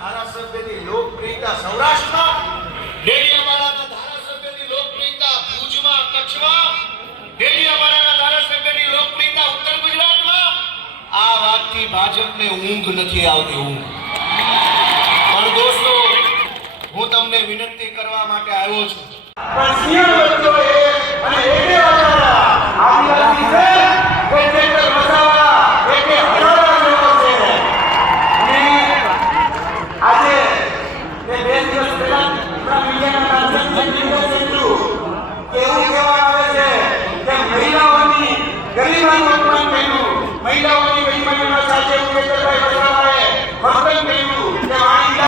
ધારાસભ્યની લોકપ્રિયતા સૌરાષ્ટ્રમાં, ડેડિયાપાડાના ધારાસભ્યની લોકપ્રિયતા ભુજમાં, કચ્છમાં, ડેડિયાપાડાના ધારાસભ્યની લોકપ્રિયતા ઉત્તર ગુજરાતમાં. આ વાતથી ભાજપને ઊંઘ નથી આવતી, ઊંઘ. પણ દોસ્તો, હું તમને વિનંતી કરવા માટે આવ્યો છું.